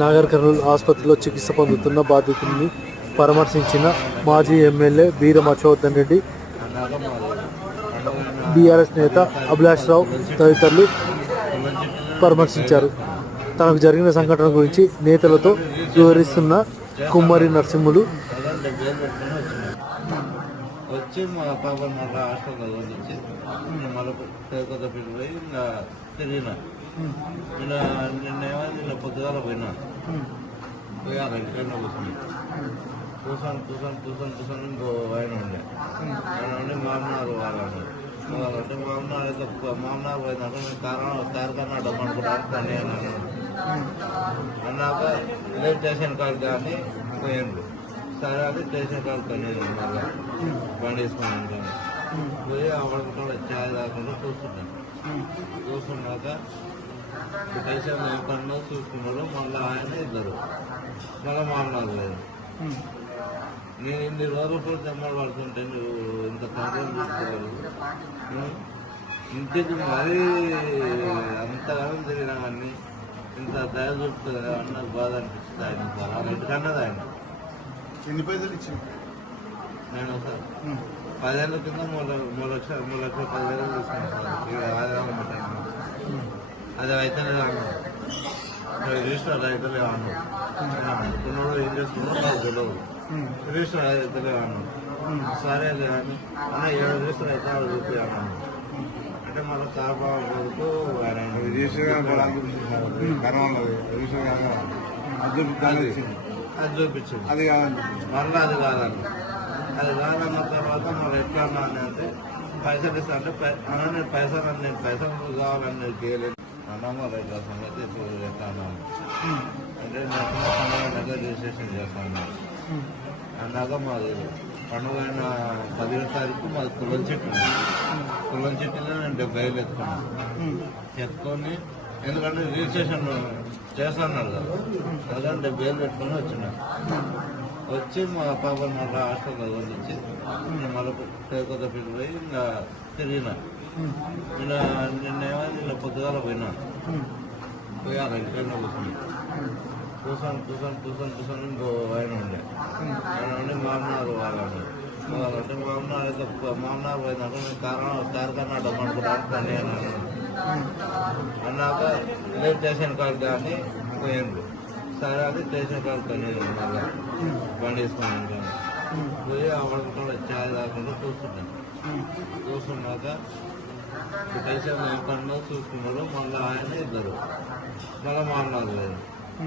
నాగర్ కర్నూలు ఆసుపత్రిలో చికిత్స పొందుతున్న బాధితుల్ని పరామర్శించిన మాజీ ఎమ్మెల్యే బీరం అశోవర్ధన్ రెడ్డి, బీఆర్ఎస్ నేత అభిలాష్ రావు తదితరులు పరామర్శించారు. తనకు జరిగిన సంఘటన గురించి నేతలతో వివరిస్తున్న కుమ్మరి నరసింహులు వచ్చి మా పాప మళ్ళీ హాస్పిటల్ వచ్చి మళ్ళీ కొత్త పిల్లలు పోయి ఇంకా తిరిగిన నిన్న పొద్దుగాల పోయినా పోయి ఆ ఇంటికన్నా కూర్చొని ఇంకో ఆయన ఉండే మామనారు వాళ్ళంటే మామనారు అయితే మామనారు పోయిందంటే నేను కారకన్నా డబ్బు అనుకుంటాను కానీ అన్నాక లేదు స్టేషన్ కార్డు కానీ పోయిండు. సరే అది స్టేషన్ కార్డు కానీ మళ్ళీ బండి వేసుకుని పోయి అవ్వకుండా ఛాయ్ కాకుండా చూస్తున్నాక స్టేషన్ ఎక్కడో చూసుకున్నాడు. మళ్ళీ ఆయన ఇద్దరు మళ్ళీ మామూలు లేదు. నేను ఇన్ని రోజులు జమ్మలు పడుతుంటే నువ్వు ఇంత కంట్రోల్ చూసుకోవాలి. ఇంటికి మరీ అంతగానం తిరిగినామన్నీ ఇంత దయ చూపుతుంది అన్న బాధ అనిపిస్తుంది. ఆయన సార్ ఇంటికన్నది ఆయన. ఎన్ని పైసలు ఇచ్చింది? నేను సార్ 10 ఏళ్ళ కింద 3 లక్షలు 10,000 తీసుకున్నాను సార్. ఆదాయం పెట్టాను. అది అయితేనే అన్నాడు రిజిస్టర్ అయితేలే అన్నాడు. అనుకున్నాడు ఏం చేస్తున్నాడు నాకు తెలియదు. రిజిస్టర్ అయితేలే అన్నాడు. సరే కానీ అన్న 7 రిజిస్టర్ అయితే ఆడు చూపి అన్నాడు. అంటే మళ్ళీ కాపా కొడుకు అది చూపించింది. అది కాదండి మళ్ళీ అది కాదండి. అది కాదన్న తర్వాత మళ్ళీ ఎట్లా అన్నా అని అంటే పైసలు ఇస్తా అంటే అన్న నేను పైసలు కావాలని నేను చేయలేదు అన్నా. మళ్ళీ ఇట్లా సంగతి ఎట్లా అన్నాను అంటే నేను రిజిస్ట్రేషన్ చేస్తాను అన్నాక మాది పండుగ అయిన 15వ తారీఖు మాది తులం చెట్టులో నేను 70,000 ఎత్తుకొని ఎందుకంటే రిజిస్ట్రేషన్ చేస్తున్నాడు కదా అదే 70,000 పెట్టుకొని వచ్చిన వచ్చి మా పాప మళ్ళీ హాస్పిటల్ వచ్చి మళ్ళీ కొత్త పిల్లలు పోయి ఇంకా తిరిగిన నిన్న పొద్దుగాల పోయినా పోయి ఆ ఇంటికన్నా కూర్చొని ఇంకో ఆయన ఉండే మామనారు వాళ్ళంటే మామనారు అయితే మామనారు పోయిందంటే నేను కారకన్నా డబ్బు అనుకుంటాను కానీ అన్నాక లేదు స్టేషన్ కార్డు కానీ పోయిండు. సరే అది స్టేషన్ కార్డు కానీ మళ్ళీ బండి వేసుకుని పోయి అవ్వకుండా ఛాయ్ కాకుండా చూస్తున్నాక స్టేషన్ ఎక్కడో చూసుకున్నాడు. మళ్ళీ ఆయన ఇద్దరు మళ్ళీ మామూలు లేదు.